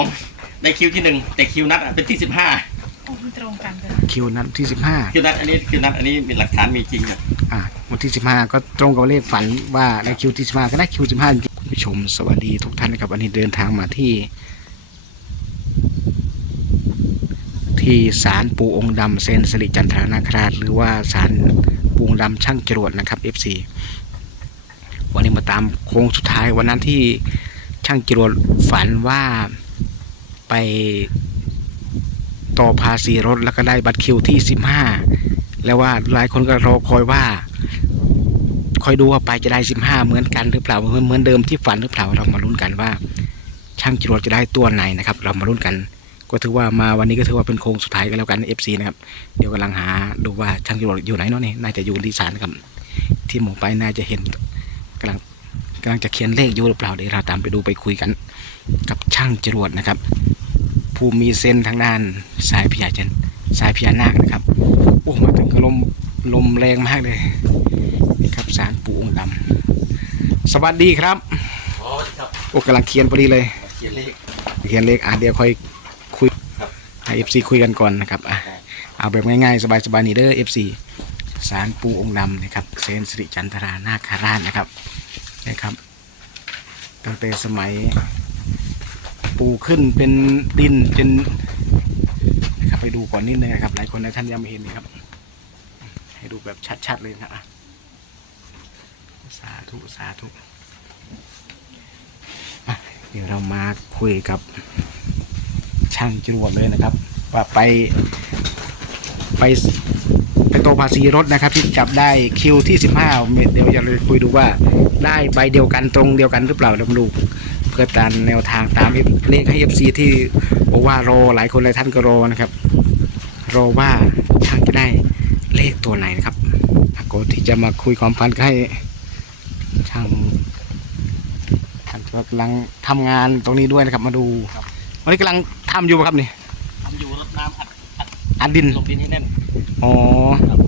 องได้คิวที่หนึ่งแต่คิวนัดอะเป็นที่สิบห้าโอ้มันตรงกันเลยคิวนัดที่สิบห้าคิวนัดอันนี้คิวนัดอันนี้มีหลักฐานมีจริงอะอ่าวันที่สิบห้าก็ตรงกับเลขฝันว่าในคิวที่สิบห้าก็ได้คิวสิบห้าคุณผู้ชมสวัสดีทุกท่านนะครับวันนี้เดินทางมาที่ ที่ศาลปู่องค์ดำเซนสิริจันทรานาคราช หรือว่าศาลปู่องค์ดำช่างจรวดนะครับ FC วันนี้มาตามโค้งสุดท้ายวันนั้นที่ช่างจรวดฝันว่า ไปต่อภาษีรถแล้วก็ได้บัตรคิวที่สิบห้าแล้วว่าหลายคนก็รอคอยว่า คอยดูว่าไปจะได้สิบห้าเหมือนกันหรือเปล่าเหมือนเหมือนเดิมที่ฝันหรือเปล่าเรามาลุ้นกันว่า ช่างจรวดจะได้ตัวไหนนะครับ เรามาลุ้นกัน ก็ถือว่ามาวันนี้ก็ถือว่าเป็นโค้งสุดท้ายกันแล้วกัน FC นะครับเดี๋ยวกำลังหาดูว่าช่างจรวดอยู่ไหนเนาะนี่น่าจะอยู่ที่ศาลครับที่หมองไปน่าจะเห็นกำลังกำลังจะเขียนเลขอยู่หรือเปล่าเดี๋ยวเราตามไปดูไปคุยกัน กับช่างจรวดนะครับ ผู้มีเส้นทางด้านสายพญาจันสายพญานาคนะครับโอ้มาถึงก็ลมลมแรงมากเลยนี่ครับสารปู่องค์ดำสวัสดีครับอ๋อครับโอ้กำลังเขียนพอดีเลยเขียนเลขเขียนเลขอะเดี๋ยวค่อยคุยครับให้เอฟซีคุยกันก่อนนะครับอะครับเอาแบบง่ายๆ สบายๆนี่เด้อเอฟซีสารปู่องค์ดำนะครับเซนสิริจันทรานาคาราชนะครับนะครับตั้งแต่สมัย ปูขึ้นเป็นดินเป็นนะครับไปดูก่อนนิดนึงนะครับ หลายคนในท่านยังไม่เห็นนะครับ ให้ดูแบบชัดๆเลยนะสาธุสาธุเดี๋ยวเรามาคุยกับช่างจรวดเลยนะครับ ว่าไปไปไปโตภาษีรถนะครับ ที่จับได้คิวที่สิบห้าเดี๋ยวจะเลยคุยดูว่าได้ใบเดียวกันตรงเดียวกันหรือเปล่าลองดู เพื่อตามแนวทางตามเลขให้เอฟซีที่บอกว่ารอหลายคนหลายท่านก็รอนะครับ รอว่าช่างจะได้เลขตัวไหนนะครับอะก่อนที่จะมาคุยความฝันก็ให้ช่างท่านกำลังทำงานตรงนี้ด้วยนะครับ มาดูวันนี้กำลังทำอยู่ปะครับนี่ทำอยู่รดน้ำอัดอัดอัดดินลงดินให้แน่นอ๋อครับ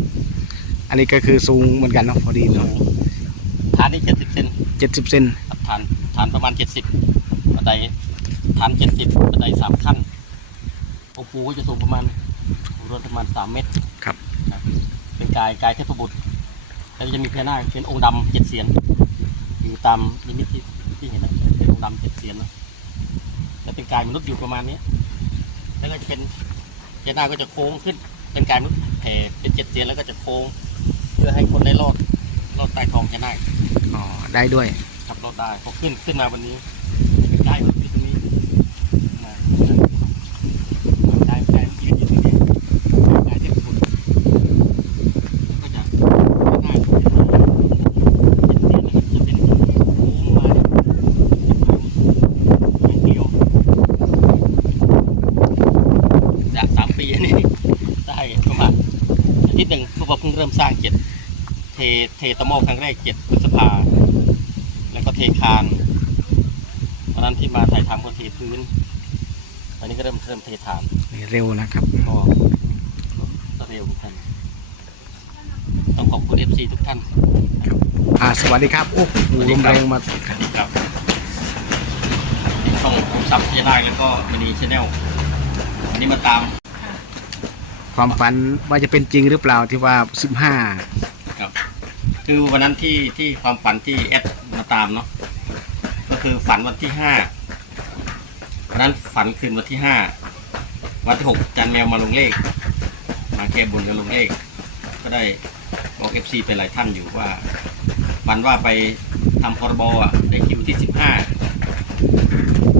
อันนี้ก็คือสูงเหมือนกันเนาะพอดีเนาะฐานนี่เจ็ดสิบเซนเจ็ดสิบเซนครับ ฐานฐานประมาณเจ็ดสิบบันไดฐานเจ็ดสิบบันไดสามขั้นองค์ปูก็จะสูงประมาณรวมประมาณสามเมตรครับ เป็นกายกายเทพบุตรแล้วก็จะมีพญานาคเป็นองค์ดำเจ็ดเสียนอยู่ตามนิมิตที่ที่เห็นนะเป็นองค์ดำเจ็ดเสียนนะแล้วเป็นกายมนุษย์อยู่ประมาณนี้แล้วก็จะเป็นพญานาคก็จะโค้งขึ้นเป็นกายมนุษย์แผ่เป็นเจ็ดเสียนแล้วก็จะโค้ง เพื่อให้คนได้รอดรอดใต้ท้องพญานาคอ๋อได้ด้วยขับ รถได้พอขึ้นขึ้นมาวันนี้ใกล้ที่ตรงนี้นะใกล้ใกล้ยืนอยู่ตรงนี้ใกล้เทพบุตรก็จะหน้เป็นเสียงแล้วก็จะเป็นโค้งมาอย่างเดียวจากสามปีนี่ได้ประมาณอาทิตย์หนึ่งเพราะว่าเพิ่งเริ่มสร้างเจ็ดเทเทตะโมครั้งแรกเจ็ดพฤษภา แล้วก็เท คานตอนนั้นที่มาถ่ายทำก็เทพื้นตอนนี้ก็เริ่มเริ่มเทฐานเร็วนะครับก็ก็เร็วทุกท่านต้องขอบคุณเอฟซีทุกท่านอ่าสวัสดีครับโอ้โหลมแรงมาครับช่องผมซับพญานาคแล้วก็มณีชาแนลวันนี้มาตาม ความฝันว่าจะเป็นจริงหรือเปล่าที่ว่าสิบห้าครับ คือวันนั้นที่ที่ความฝันที่แอดมา ตามเนาะก็คือฝันวันที่ห้าวันนั้นฝันคืนวันที่ห้าวันที่หกจันแมวมาลงเลข มาแก้บนกันลงเลข ก็ได้บอกเอฟซีไปหลายท่านอยู่ว่าฝันว่าไปทำพรบอะได้คิวที่สิบห้า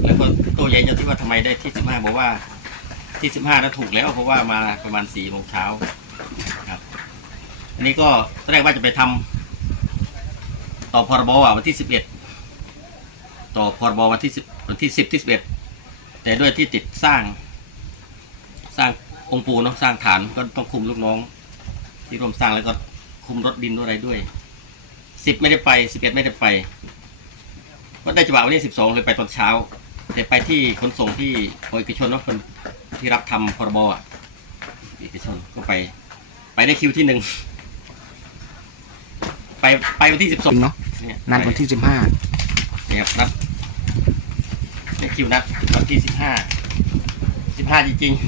แล้วก็ตัวใหญ่จะที่ว่าทำไมได้ที่สิบห้าบอกว่าที่สิบห้านั้นถูกแล้วเพราะว่ามาประมาณสี่โมงเช้าครับ อันนี้ก็ตอนแรกว่าจะไปทำ ต่อพรบอะวันที่สิบเอ็ดต่อพรบวันที่สิบวันที่สิบที่สิบเอ็ดแต่ด้วยที่ติดสร้าง สร้างองค์ปูเนาะสร้างฐานก็ต้องคุมลูกน้อง ที่ร่วมสร้างแล้วก็คุมรถดินด้วยอะไรด้วยสิบไม่ได้ไปสิบเอ็ดไม่ได้ไปก็ได้จังหวะวันที่สิบสองเลยไปตอนเช้า แต่ไปที่ขนส่งที่เอกชนเนาะคนที่รับทำพรบอะเอกชนก็ไป ไปได้คิวที่หนึ่ง ไปไปวันที่สิบสจองริงเนาะเนี่ยนัดวันที่สิบห้าเนี่ยครับนัดเนี่ยคิวนัดวันที่สิบห้าสิบห้าจริงๆ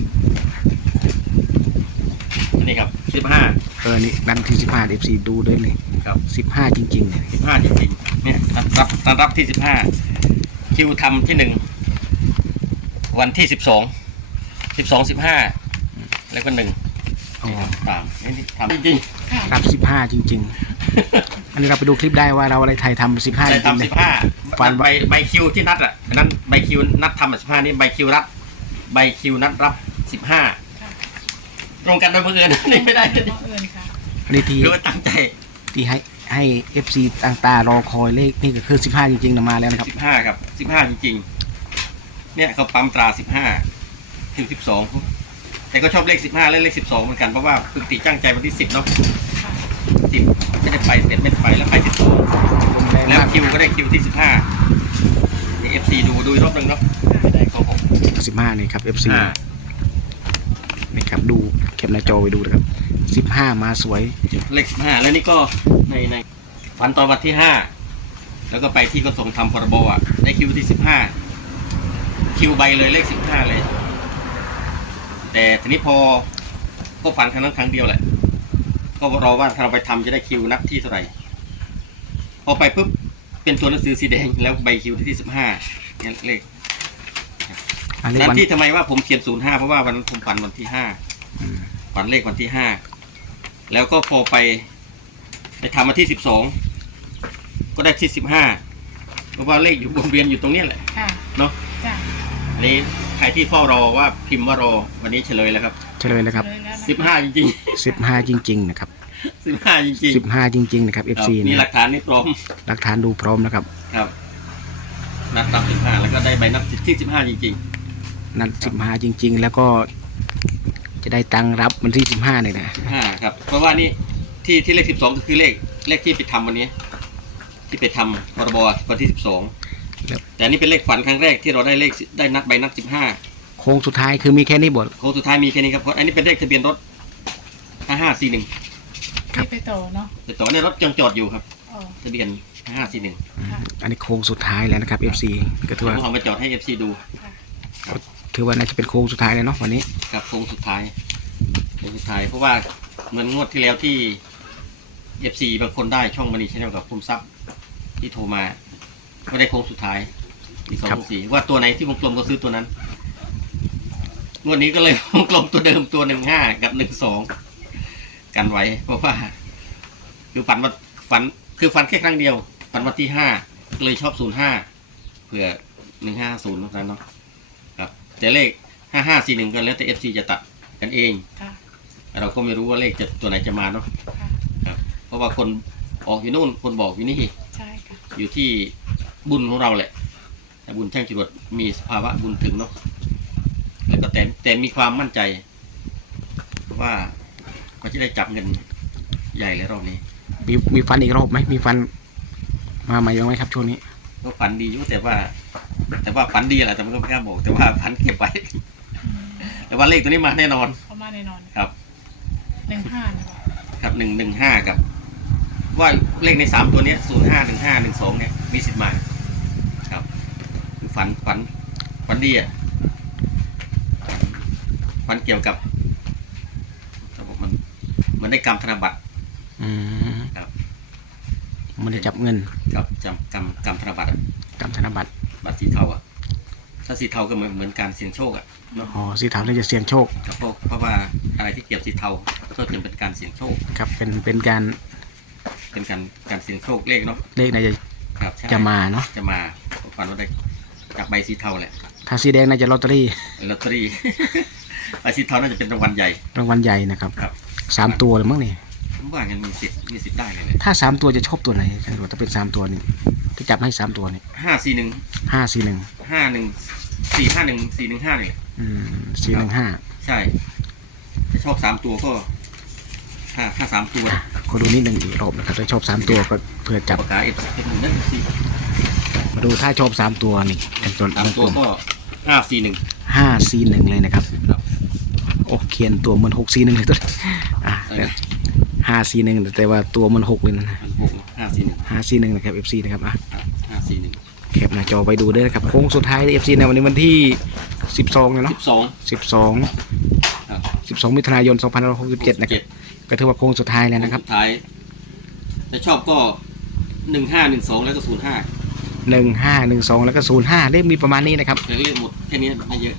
อันนี้ครับสิบห้าเออนี่ดันที่สิบห้าเอฟซีดูด้วยเลยครับสิบห้าจริงๆเนี่ยสิบห้าจริงๆเนี่ยรับรับรับที่สิบห้าคิวทำที่หนึ่งวันที่สิบสองสิบสองสิบห้าแล้วก็หนึ่งอ๋อตามนี่ทำจริงค่ะรับสิบห้าจริง ๆ อันนี้เราไปดูคลิปได้ว่าเราอะไรไทยทำสิบห้าๆจแต่ริงๆทำเลสิย บห้าฟัน ใบใบคิวที่นัดอะอันนั้นใบคิวนัดทำสิบห้านี่ใบคิวรับใบคิวนัดรับสิบห้าค่ะตรงกันโดยบังเอิญ นี่ไม่ได้บังเอิญค่ะอันนี้ที่หรือว่าตั้งใจที่ให้ให้เอฟซีต่างตารอคอยเลขนี่ก็คือสิบห้าจริงๆนะมาแล้วนะครับสิบห้าครับสิบห้าจริงๆ เนี่ยเขาปั๊มตราสิบห้าถึงสิบสองแต่ก็ชอบเลขสิบห้าและเลขสิบสองเหมือนกันเพราะว่าปกติจ้างใจวันที่สิบเนาะค่ะ สิบไม่ได้ไปเป็นไม่ได้ไปแล้วไปสิบสองแล้วคิวก็ได้คิวที่สิบห้าเอฟซีดูดูอีกรอบหนึ่งเนาะไม่ได้เขาหกสิบห้านี่ครับเอฟซีห้านี่ครับดูแคปหน้าจอไปดูนะครับสิบห้ามาสวย เลขสิบห้าแล้วนี่ก็ในในวันตอนวันที่ห้าแล้วก็ไปที่กระทรวงทำพรบอะได้คิวที่สิบห้าคิวใบเลยเลขสิบห้าเลย แต่ทีนี้พอก็ฟันครั้งนั้นครั้งเดียวแหละ ก็รอว่าถ้าเราไปทำจะได้คิวนัดที่เท่าไหร่ พอไปปุ๊บเป็นตัวหนังสือสีแดงแล้วใบคิวที่สิบห้าเนี่ยเลขอันนี้นั้นวันที่ทำไมว่าผมเขียนศูนย์ห้าเพราะว่าวันนั้นผมฝันวันที่ห้าอืมฝันเลขวันที่ห้าแล้วก็พอไปไปทำมาที่สิบสองก็ได้ที่สิบห้าเพราะว่าเลขอยู่วนเวียนอยู่ตรงเนี้ยแหละค่ะเนาะจ้ะอันนี้ ใครที่เฝ้ารอว่าพิมพ์ว่ารอวันนี้เฉลยแล้วครับเฉลยเลยครับเลยแล้วนะสิบห้าจริงสิบห้าจริง ๆ นะครับๆสิบห้าจริงสิบห้าจริง ๆ นะครับๆเอฟครับซีมีนะหลักฐานนี่พร้อมหลักฐานดูพร้อมนะครับ ครับนัดรับสิบห้าแล้วก็ได้ใบนัดที่สิบห้าจริง นัดสิบห้าจริง ๆ แล้วก็ จะได้ตังค์รับวันที่สิบห้าเนี่ยนะๆห้าครับ เพราะว่านี่ที่ที่เลขสิบสองก็คือเลขเลขที่ไปทำวันนี้ ที่ไปทำพรบวันที่สิบสอง แต่อันนี่เป็นเลขฝันครั้งแรกที่เราได้เลขได้นัดใบนัดสิบห้าโค้งสุดท้ายคือมีแค่นี้บท โค้งสุดท้ายมีแค่นี้ครับเพราะอันนี้เป็นเลขทะเบียนรถห้าห้าสี่หนึ่งครับ ที่ไปโตเนาะแต่ตัวในรถยังจอดอยู่ครับอ๋อทะเบียนห้าห้าสี่หนึ่งค่ะอันนี้โค้งสุดท้ายแล้วนะครับเอฟซีก็ถือว่าผมเอามาจอดให้เอฟซีดูถือว่าน่าจะเป็นโค้งสุดท้ายแล้วเนาะวันนี้ครับโค้งสุดท้ายโค้งสุดท้าย เพราะว่าเหมือนงวดที่แล้วที่เอฟซีบางคนได้ช่องมณีชแนลกับคุมทรัพย์ที่โทรมา ก็ได้โค้งสุดท้ายที่สองครับสี่ว่าตัวไหนที่วงกลมก็ซื้อตัวนั้นงวดนี้ก็เลยวงกลมตัวเดิมตัวหนึ่งห้ากับหนึ่งสองกันไว้ เพราะว่า คือฝันว่าฝันคือฝันแค่ครั้งเดียวฝันวันที่ห้าก็เลยชอบศูนย์ห้าเผื่อหนึ่งห้าศูนย์นั้นเนาะครับแต่เลขห้าห้าสี่หนึ่งกันแล้วแต่เอฟซีจะตัดกันเองค่ะเราก็ไม่รู้ว่าเลขจะตัวไหนจะมาเนาะค่ะเพราะว่าคนออกอยู่นู่นคนบอกอยู่นี่ใช่ค่ะอยู่ที่ บุญของเราแหละแต่บุญช่างจรวดมีสภาวะบุญถึงเนาะแล้วก็แต่แต่มีความมั่นใจ ว่าก็จะได้จับเงินใหญ่เลยรอบนี้ มีมีฟันอีกรอบไหมมีฟัน มาใหม่ยังไหมครับช่วงนี้ ก็ฝันดีอยู่แต่ว่า แต่ว่าฝันดีแหละแต่มันก็ไม่กล้าบอกแต่ว่าฝันเก็บไว้อืมแต่ว่าเลขตัวนี้มาแน่นอน เข้ามาแน่นอนครับหนึ่งห้านะคะครับหนึ่งหนึ่งห้ากับ ว่าเลขในสามตัวเนี้ยศูนย์ห้าหนึ่งห้าหนึ่งสองเนี่ยมีสิทธิ์มาครับคือ ฝันฝันฝันดีอะฝันเกี่ยวกับระบบมันเหมันได้กำธนบัตรอืมครับมันจะจับเงินกับจำกำกำธนบัตรอะกำธนบัตรบัตรสีเทาอะ ถ้าสีเทาก็เหมือนเหมือนการเสี่ยงโชคอะเนาะอ๋อสีเทาเนี่ยจะเสี่ยงโชคครับเพราะเพราะว่าอะไรที่เกี่ยวสีเทาก็จะเป็นการเสี่ยงโชค ครับเป็นเป็นการเป็นการการเสี่ยงโชคเลขเนาะเลขน่าจะครับใช่จะมาเนาะจะมาผมฝันว่าได้ จากใบสีเทาแหละถ้าสีแดงน่าจะลอตเตอรี่ลอตเตอรี่ ใบสีเทาน่าจะเป็นรางวัลใหญ่รางวัลใหญ่นะครับครับสามตัวเลยมั้งนี่ผมว่างั้นมีสิทธิ์มีสิทธิ์ได้เลยถ้าสามตัวจะชอบตัวไหนตำรวจถ้าเป็นสามตัวนี่ที่จับให้สามตัวนี่ห้าสี่หนึ่งห้าสี่หนึ่งห้าหนึ่งสี่ห้าหนึ่งสี่หนึ่งห้าเนี่ยอืมสี่หนึ่งห้าใช่ถ้าชอบสามตัวก็ถ้าถ้าสามตัวขอดูนิดหนึ่งอีกรอบนะครับถ้าชอบสามตัวก็เผื่อจับปากกาเอฟเอฟหนึ่งนั่นสี่ มาดูถ้าชอบสามตัวนี่เป็นตัวสามตัวก็ห้าสี่หนึ่งห้าสี่หนึ่งเลยนะครับครับโอ้เขียนตัวเหมันหกสี่หนึ่งเลยตัวอะห้าสี่หนึ่งแต่ว่าตัวมันหกเลยนะมันบวกห้าสี่หนึ่งห้าสี่หนึ่งนะครับเอฟซีนะครับอะห้าสี่หนึ่งแคปหน้าจอไปดูด้วยนะครับโค้งสุดท้ายเอฟซีในวันนี้วันที่12เนี่ยสิเนาะบสอง12ครับ12มิถุนายน2567นะครับก็ถือว่าโค้งสุดท้ายแล้วนะครับสุดท้ายจะชอบก็หนึ่งห้าหนึ่งสองแล้วก็ศูนย์ห้า 1512แล้วก็05เลขมีประมาณนี้นะครับแล้วก็เรียกหมดแค่นี้ไม่เยอะ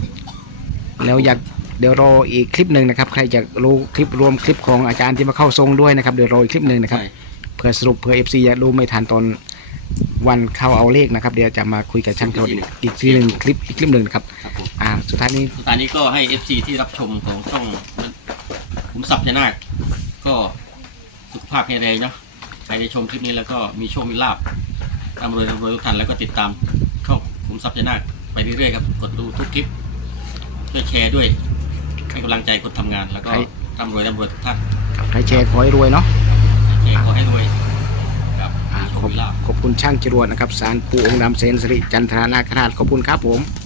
แล้วอยากเดี๋ยวรออีกคลิปหนึ่งนะครับ ใครจะรู้คลิปรวมคลิปของอาจารย์ที่มาเข้าทรงด้วยนะครับเดี๋ยวรออีกคลิปหนึ่งนะครับใช่เพื่อสรุปเพื่อ FC จะรู้ไม่ทันตอนวันเข้าเอาเลขนะครับ เดี๋ยวจะมาคุยกับช่างเขาอีกทีหนึ่งคลิปอีกคลิปหนึ่งนะครับครับผม อ่าสุดท้ายนี้สุดท้ายนี้ก็ให้ FC ที่รับชมของช่องขุมทรัพย์พญานาคก็สุขภาพแข็งแรงเนาะใครได้ชมคลิปนี้แล้วก็มีโชคมีลาบ ร่ำรวยร่ำรวยทุกท่านแล้วก็ติดตามช่องขุมทรัพย์พญานาคไปเรื่อยๆครับกดดูทุกคลิปช่วยแชร์ด้วยให้กำลังใจคนทำงาน แล้วก็ร่ำรวยร่ำรวยทุกท่านใครแชร์ขอให้รวยเนาะแชร์ขอให้รวยครับอ่ามีโชขคอบมีลาบขอบคุณช่างจรวดนะครับสารปูองค์ดำเซนสิริจันทรานาคราชขอบคุณครับผมค